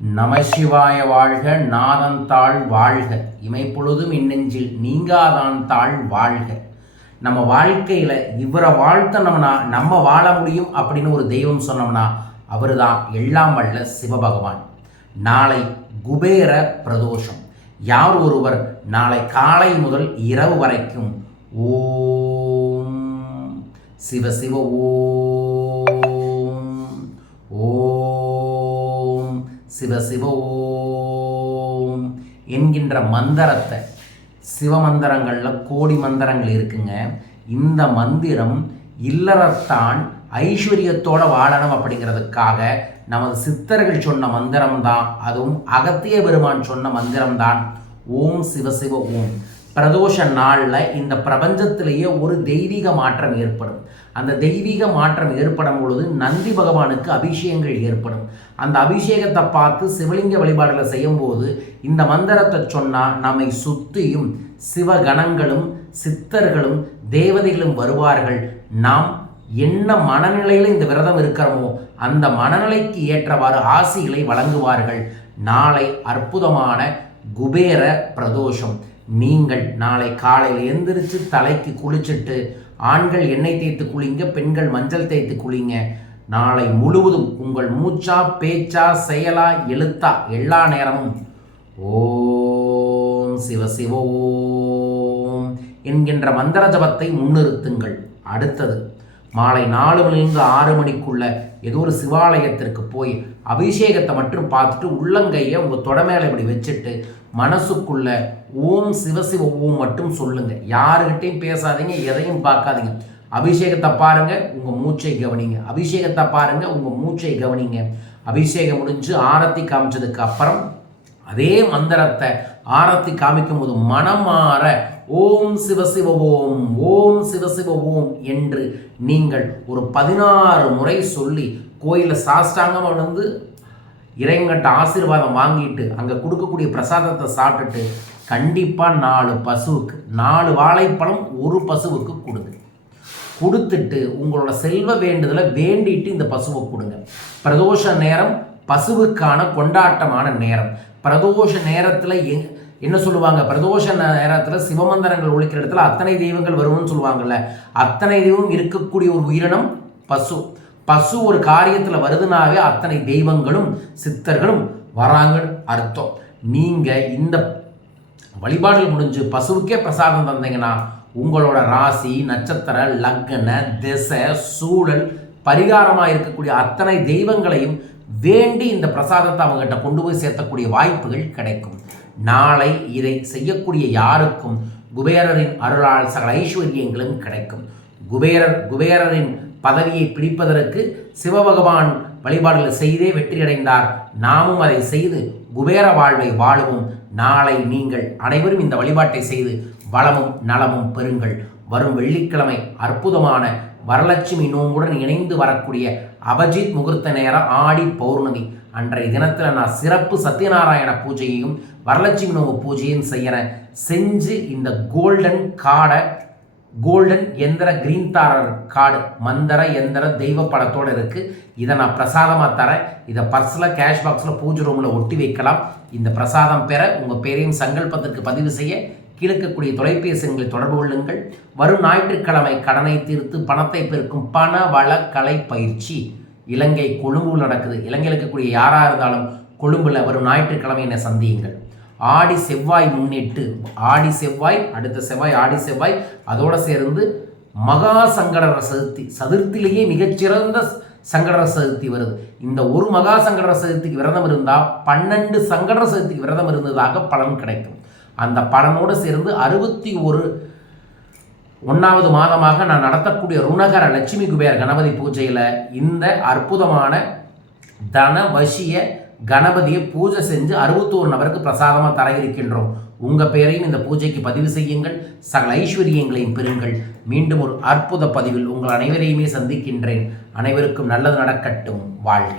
நமசிவாய வாழ்க, நாதந்தாள் வாழ்க, இமைப்பொழுதும் இன்னெஞ்சில் நீங்காதான் தாள் வாழ்க. நம்ம வாழ்க்கையில் இவரை வாழ்த்த நம்ம வாழ முடியும் அப்படின்னு ஒரு தெய்வம் சொன்னோம்னா அவர் தான் எல்லாம் வல்ல சிவபகவான். நாளை குபேர பிரதோஷம். யார் ஒருவர் நாளை காலை முதல் இரவு வரைக்கும் ஓம் சிவ சிவ ஓம் சிவ சிவ ஓம் என்கின்ற மந்திரத்தை, சிவமந்திரங்களில் கோடி மந்திரங்கள் இருக்குங்க. இந்த மந்திரம் இல்லறத்தான் ஐஸ்வர்யத்தோடு வாழணும் அப்படிங்கிறதுக்காக நமது சித்தர்கள் சொன்ன மந்திரம்தான். அதுவும் அகத்திய பெருமான் சொன்ன மந்திரம்தான் ஓம் சிவ சிவ ஓம். பிரதோஷ நாளில் இந்த பிரபஞ்சத்திலேயே ஒரு தெய்வீக மாற்றம் ஏற்படும். அந்த தெய்வீக மாற்றம் ஏற்படும் பொழுது நந்தி பகவானுக்கு அபிஷேகங்கள் ஏற்படும். அந்த அபிஷேகத்தை பார்த்து சிவலிங்க வழிபாடுகளை செய்யும்போது இந்த மந்திரத்தை சொன்னால் நம்மை சுற்றியும் சிவகணங்களும் சித்தர்களும் தேவதைகளும் வருவார்கள். நாம் என்ன மனநிலையில் இந்த விரதம் இருக்கிறோமோ அந்த மனநிலைக்கு ஏற்றவாறு ஆசிகளை வழங்குவார்கள். நாளை அற்புதமான குபேர பிரதோஷம். நீங்கள் நாளை காலையில் எழுந்திரிச்சு தலைக்கு குளிச்சுட்டு, ஆண்கள் எண்ணெய் தேய்த்து குளிங்க, பெண்கள் மஞ்சள் தேய்த்து குளிங்க. நாளை முழுவதும் உங்கள் மூச்சா பேச்சா செயலா எழுத்தா எல்லா நேரமும் ஓம் சிவ சிவ ஓம் என்கின்ற மந்திர ஜபத்தை முன்னிறுத்துங்கள். அடுத்தது மாலை 4 மணிலிருந்து 6 மணிக்குள்ள ஏதோ ஒரு சிவாலயத்திற்கு போய் அபிஷேகத்தை மட்டும் பார்த்துட்டு உள்ளங்கையை உங்கள் தொடமேலை இப்படி வச்சுட்டு மனசுக்குள்ள ஓம் சிவசிவ ஓம் மட்டும் சொல்லுங்க. யாருக்கிட்டையும் பேசாதீங்க, எதையும் பார்க்காதீங்க. அபிஷேகத்தை பாருங்க, உங்கள் மூச்சை கவனிங்க. அபிஷேகத்தை பாருங்க, உங்கள் மூச்சை கவனிங்க. அபிஷேகம் முடிஞ்சு ஆரத்தி காமிச்சதுக்கு அப்புறம் அதே மந்திரத்தை ஆரத்தி காமிக்கும் போது மனமாற ஓம் சிவசிவ ஓம் ஓம் சிவசிவ ஓம் என்று நீங்கள் ஒரு 16 முறை சொல்லி கோயிலில் சாஷ்டாங்கமாக வந்து இறைவன்கிட்ட ஆசீர்வாதம் வாங்கிட்டு அங்கே கொடுக்கக்கூடிய பிரசாதத்தை சாப்பிட்டுட்டு கண்டிப்பாக 4 பசுவுக்கு 4 வாழைப்பழம் ஒரு பசுவுக்கு கொடுத்துட்டு உங்களோட செல்வ வேண்டுதலை வேண்டிட்டு இந்த பசுவை கொடுங்க. பிரதோஷ நேரம் பசுவுக்கான கொண்டாட்டமான நேரம். பிரதோஷ நேரத்தில் என்ன சொல்லுவாங்க, பிரதோஷ நேரத்தில் சிவமந்திரங்கள் ஒழிக்கிற இடத்துல அத்தனை தெய்வங்கள் வரும்னு சொல்லுவாங்கல்ல. அத்தனை தெய்வம் இருக்கக்கூடிய ஒரு உயிரினம் பசு. பசு ஒரு காரியத்தில் வருதுனாவே அத்தனை தெய்வங்களும் சித்தர்களும் வராங்கன்னு அர்த்தம். நீங்கள் இந்த வழிபாடுகள் முடிஞ்சு பசுவுக்கே பிரசாதம் தந்தீங்கன்னா உங்களோட ராசி நட்சத்திர லக்ன திசை சூழல் பரிகாரமாக இருக்கக்கூடிய அத்தனை தெய்வங்களையும் வேண்டி இந்த பிரசாதத்தை அவங்ககிட்ட கொண்டு போய் சேர்த்தக்கூடிய வாய்ப்புகள் கிடைக்கும். நாளை இதை செய்யக்கூடிய யாருக்கும் குபேரரின் அருளால் சகல ஐஸ்வர்யங்களும் கிடைக்கும். குபேரரின் பதவியை பிடிப்பதற்கு சிவபகவான் வழிபாடுகளை செய்தே வெற்றியடைந்தார். நாமும் அதை செய்து குபேர வாழ்வை வாழுவோம். நாளை நீங்கள் அனைவரும் இந்த வழிபாட்டை செய்து வளமும் நலமும் பெறுங்கள். வரும் வெள்ளிக்கிழமை அற்புதமான வரலட்சுமி நோம்புடன் இணைந்து வரக்கூடிய அபஜித் முகூர்த்த நேரம் ஆடி பௌர்ணமி. அன்றைய தினத்தில் நான் சிறப்பு சத்யநாராயண பூஜையையும் வரலட்சுமி நோம்பு பூஜையும் செஞ்சு இந்த கோல்டன் எந்திர கிரீன் தாரர் கார்டு மந்திர எந்திர தெய்வ படத்தோடு இருக்குது. இதை நான் பிரசாதமாக தரேன். இதை பர்ஸில் கேஷ் பாக்ஸில் பூஜை ரூமில் ஒட்டி வைக்கலாம். இந்த பிரசாதம் பெற உங்கள் பேரையும் சங்கல்பத்திற்கு பதிவு செய்ய கீழக்கக்கூடிய தொலைபேசி எண்களை தொடர்பு கொள்ளுங்கள். வரும் ஞாயிற்றுக்கிழமை கடனை தீர்த்து பணத்தை பெருக்கும் பண வள கலை பயிற்சி இலங்கை கொழும்புல நடக்குது. இலங்கையில் இருக்கக்கூடிய யாராக இருந்தாலும் கொழும்பில் வரும் ஞாயிற்றுக்கிழமை என்னை சந்தியுங்கள். ஆடி செவ்வாய் முன்னிட்டு ஆடி செவ்வாய் அடுத்த செவ்வாய் ஆடி செவ்வாய் அதோடு சேர்ந்து மகா சங்கடர சதுர்த்திலேயே மிகச்சிறந்த சங்கடர சதுர்த்தி வருது. இந்த ஒரு மகா சங்கடர சதுர்த்திக்கு விரதம் இருந்தால் 12 சங்கடர சதுர்த்திக்கு விரதம் இருந்ததாக பலன் கிடைக்கும். அந்த பலனோடு சேர்ந்து 61வது மாதமாக நான் நடத்தக்கூடிய ருணகர லட்சுமி குபேர கணபதி பூஜையில் இந்த அற்புதமான தனவசிய கணபதியை பூஜை செஞ்சு 61 நபருக்கு பிரசாதமாக தர இருக்கின்றோம். உங்கள் பேரையும் இந்த பூஜைக்கு பதிவு செய்யுங்கள். சகல ஐஸ்வர்யங்களையும் பெறுங்கள். மீண்டும் ஒரு அற்புத பதிவில் உங்கள் அனைவரையுமே சந்திக்கின்றேன். அனைவருக்கும் நல்லது நடக்கட்டும். வாழ்க.